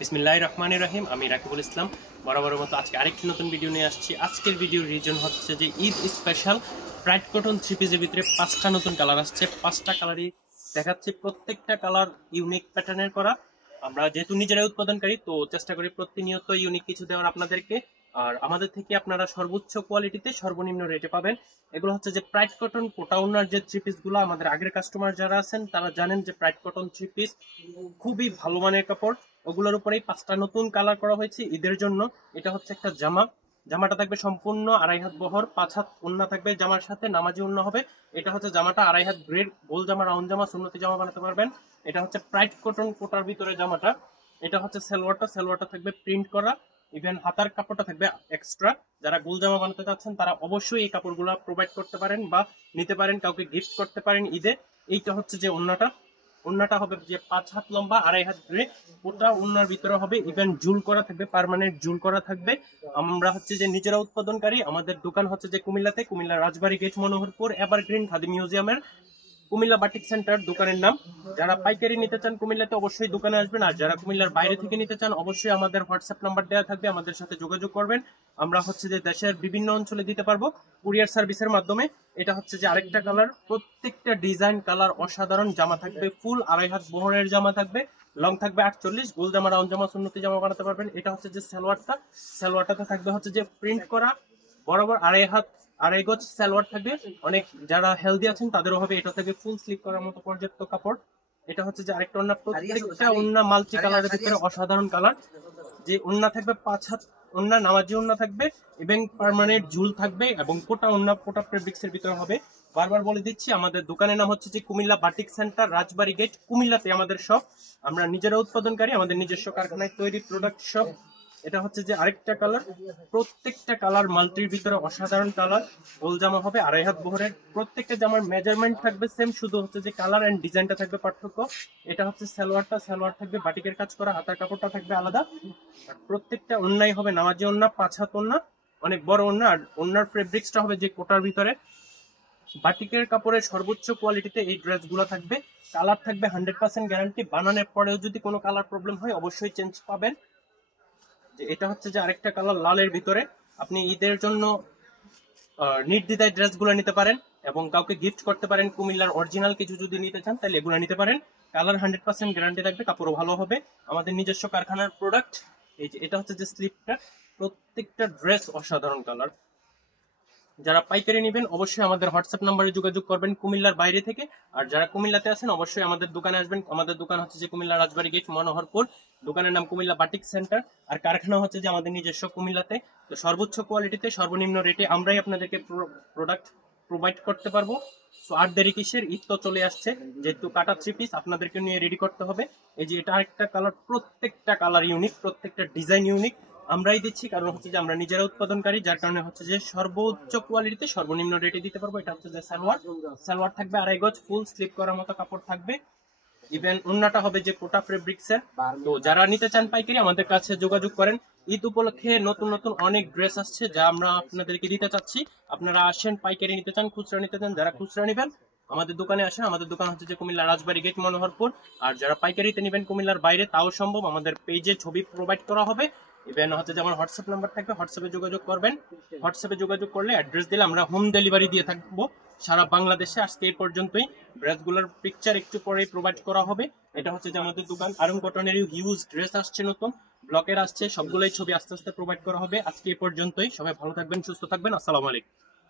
বিসমিল্লাহির রহমানির রহিম। আমি রাকিবুল ইসলাম বরাবরের মতো আজকে আরেকটি নতুন ভিডিও নিয়ে আসছি। আজকের ভিডিওর রিজন হচ্ছে যে Eid special bright cotton three পিসের ভিতরে 5টা নতুন কালার আসছে। 5টা কালারই দেখাচ্ছি, প্রত্যেকটা কালার ইউনিক প্যাটার্নের করা। আমরা যেহেতু নিজেরাই উৎপাদনকারী, তো চেষ্টা করি প্রতিনিয়ত ইউনিক কিছু দেওয়ার আপনাদেরকে। আর আমাদের থেকে আপনারা সর্বোচ্চ কোয়ালিটিতে সর্বনিম্ন রেটে পাবেন। এগুলো হচ্ছে যে প্রাইড কটন কোটা ওনার যে থ্রি পিস গুলো, আমাদের আগের কাস্টমার যারা আছেন তারা জানেন যে প্রাইড কটন থ্রি পিস খুবই ভালো মানের কাপড়। ওগুলোর উপরেই 5টা নতুন কালার করা হয়েছে ঈদের জন্য। এটা হচ্ছে একটা জামা, জামাটা থাকবে সম্পূর্ণ 2.5 হাত বহর, 5 হাত ওড়না থাকবে জামার সাথে, নামাজি ওড়না হবে। এটা হচ্ছে জামাটা 2.5 হাত গ্রেড গোল জামা, রাউন্ড জামা, সুন্নতি জামা বানাতে পারবেন। এটা হচ্ছে প্রাইড কটন কোটার ভিতরে জামাটা। এটা হচ্ছে সালোয়ারটা থাকবে প্রিন্ট করা। ইভেন হাতার কাপড়টা থাকবে এক্সট্রা। যারা গোল জামা বানাতে চাচ্ছেন তারা অবশ্যই এই কাপড়গুলো প্রোভাইড করতে পারেন বা নিতে পারেন, কাউকে গিফট করতে পারেন ঈদে। এইটা হচ্ছে যে ওড়নাটা, ওড়নাটা হবে যে 5 হাত লম্বা, 2.5 হাত গ্রে। ওটা ওড়নার ভিতরে হবে ইভেন ঝুল করা থাকবে, পার্মানেন্ট ঝুল করা থাকবে। আমরা হচ্ছে যে নিজেরা উৎপাদনকারী। আমাদের দোকান হচ্ছে যে কুমিল্লাতে, কুমিল্লা রাজবাড়ী গেট মনোহরপুর এভারগ্রিন খাদি মিউজিয়ামের কুমিল্লা বাটিক সেন্টার দোকানের নাম। যারা পাইকারি নিতে চান কুমিল্লাতে অবশ্যই দোকানে আসবেন, আর যারা কুমিল্লার বাইরে থেকে নিতে চান অবশ্যই আমাদের হোয়াটসঅ্যাপ নাম্বার দেওয়া থাকবে, আমাদের সাথে যোগাযোগ করবেন। আমরা হচ্ছে যে দেশের বিভিন্ন অঞ্চলে দিতে পারবো কুরিয়ার সার্ভিসের মাধ্যমে। এটা হচ্ছে যে আরেকটা কালার, প্রত্যেকটা ডিজাইন কালার অসাধারণ। জামা থাকবে ফুল 2.5 হাত বহরের জামা থাকবে, লং থাকবে 48, গোল জামা, রাউন্ড জামা, সুন্নতি জামা বানাতে পারবেন। এটা হচ্ছে যে সালোয়ারটাতে থাকবে হচ্ছে যে প্রিন্ট করা, বরাবর 2.5 হাত 2.5 গজ সালোয়ার থাকবে। অনেক যারা হেলদি আছেন তাদেরও হবে। এটা থেকে ফুল স্লিপ করার মতো পর্যাপ্ত কাপড়। এটা হচ্ছে যে আরেকটা ওন্না, প্রত্যেকটা ওন্না মাল্টি কালারের ভিতরে অসাধারণ কালার। যে ওন্না থাকবে 5 হাত ওন্না, নামাজি ওন্না থাকবে এবং পার্মানেন্ট ঝুল থাকবে, এবং কোটা ওন্না কোটা ফেব্রিক্স এর ভিতরে হবে। বারবার বলে দিচ্ছি, আমাদের দোকানের নাম হচ্ছে যে কুমিল্লা বাটিক সেন্টার, রাজবাড়ী গেট, কুমিল্লাতে আমাদের শপ। আমরা নিজেরা উৎপাদনকারী, আমাদের নিজস্ব কারখানায় তৈরি প্রোডাক্ট সব। এটা হচ্ছে যে আরেকটা কালার, প্রত্যেকটা কালার মাল্টির ভিতরে অসাধারণ কালার। গোল জামা হবে 2.5 হাত বহরের, প্রত্যেকটা জামার মেজারমেন্ট থাকবে সেম, শুধু হচ্ছে যে কালার এন্ড ডিজাইনটা থাকবে পার্থক্য। এটা হচ্ছে সালোয়ার থাকবে বাটিকের কাজ করা, হাতার কাপড়টা থাকবে আলাদা। আর প্রত্যেকটা ওন্নাই হবে নামাজি ওন্না, 5 হাত ওন্না, অনেক বড় ওন্না। আর ওন্নার ফেব্রিক্সটা হবে যে কোটার ভিতরে। বাটিকের কাপড়ের সর্বোচ্চ কোয়ালিটিতে এই ড্রেসগুলো থাকবে। কালার থাকবে 100% গ্যারান্টি। বানানোর পরেও যদি কোনো কালার প্রবলেম হয় অবশ্যই চেঞ্জ পাবেন। যে এটা হচ্ছে যে আরেকটা কালার লালের ভিতরে। আপনি ঈদের জন্য নির্দ্বিধায় ড্রেসগুলো নিতে পারেন এবং কাউকে গিফট করতে পারেন। কুমিল্লার অরিজিনাল কিছু যদি নিতে চান তাহলে এগুলো নিতে পারেন। কালার 100% গ্যারান্টি থাকবে, কাপড়ও ভালো হবে, আমাদের নিজস্ব কারখানার প্রোডাক্ট। এই যে এটা হচ্ছে যে স্লিপটা, প্রত্যেকটা ড্রেস অসাধারণ কালার। যারা পাইকারি নেবেন অবশ্যই আমাদের হোয়াটসঅ্যাপ নাম্বারে যোগাযোগ করবেন কুমিল্লার বাইরে থেকে। আর যারা কুমিল্লাতে আছেন অবশ্যই আমাদের দোকানে আসবেন। আমাদের দোকান হচ্ছে যে কুমিল্লা রাজবাড়ী গেট মনোহরপুর, দোকানের নাম কুমিল্লা বাটিক সেন্টার, আর কারখানা হচ্ছে যে আমাদের নিজস্ব কুমিল্লাতে। তো সর্বোচ্চ কোয়ালিটিতে সর্বনিম্ন রেটে আমরাই আপনাদেরকে প্রোডাক্ট প্রোভাইড করতে পারবো। সো আর দেরি কিসের, ঈদ তো চলে আসছে, যেহেতু কাটা থ্রি পিস আপনাদেরকে নিয়ে রেডি করতে হবে। এই যে এটা আরেকটা কালার, প্রত্যেকটা কালার ইউনিক, প্রত্যেকটা ডিজাইন ইউনিক। আমরাই দিচ্ছি কারণ হচ্ছে যে আমরা নিজেরা উৎপাদনকারী, যার কারণে হচ্ছে যে সর্বোচ্চ কোয়ালিটিতে সর্বনিম্ন রেটে দিতে পারবো। এটা হচ্ছে যে সালোয়ার থাকবে 2.5 গজ, ফুল স্লিপ করার মতো কাপড় থাকবে। ইভেন ওন্নাটা হবে যে কোটা ফেব্রিক্স এর। তো যারা নিতে চান পাইকারি আমাদের কাছে যোগাযোগ করেন। ঈদ উপলক্ষে নতুন নতুন অনেক ড্রেস আসছে যা আমরা আপনাদেরকে দিতে চাচ্ছি। আপনারা আসেন, পাইকারি নিতে চান, খুচরা নিতে চান, যারা খুচরা নেবেন আমাদের দোকানে আসেন। আমাদের দোকান হচ্ছে যে কুমিল্লা রাজবাড়ী গেট মনোহরপুর। আর যারা পাইকারিতে নেবেন কুমিল্লার বাইরে তাও সম্ভব, আমাদের পেজে ছবি প্রোভাইড করা হবে। ইভেন হচ্ছে যেমন হোয়াটসঅ্যাপ নাম্বার থাকবে, হোয়াটসঅ্যাপে যোগাযোগ করবেন। হোয়াটসঅ্যাপে যোগাযোগ করলে অ্যাড্রেস দিলে আমরা হোম ডেলিভারি দিয়ে থাকবো সারা বাংলাদেশে। আজকে এই পর্যন্তই। ড্রেসগুলোর পিকচার একটু পরে প্রোভাইড করা হবে। এটা হচ্ছে যে আমাদের দোকান। আরং কটনের হিউজ ড্রেস আসছে, নতুন ব্লকের আসছে, সবগুলোই ছবি আস্তে আস্তে প্রোভাইড করা হবে। আজকে এই পর্যন্তই, সবাই ভালো থাকবেন, সুস্থ থাকবেন, আসসালামু আলাইকুম।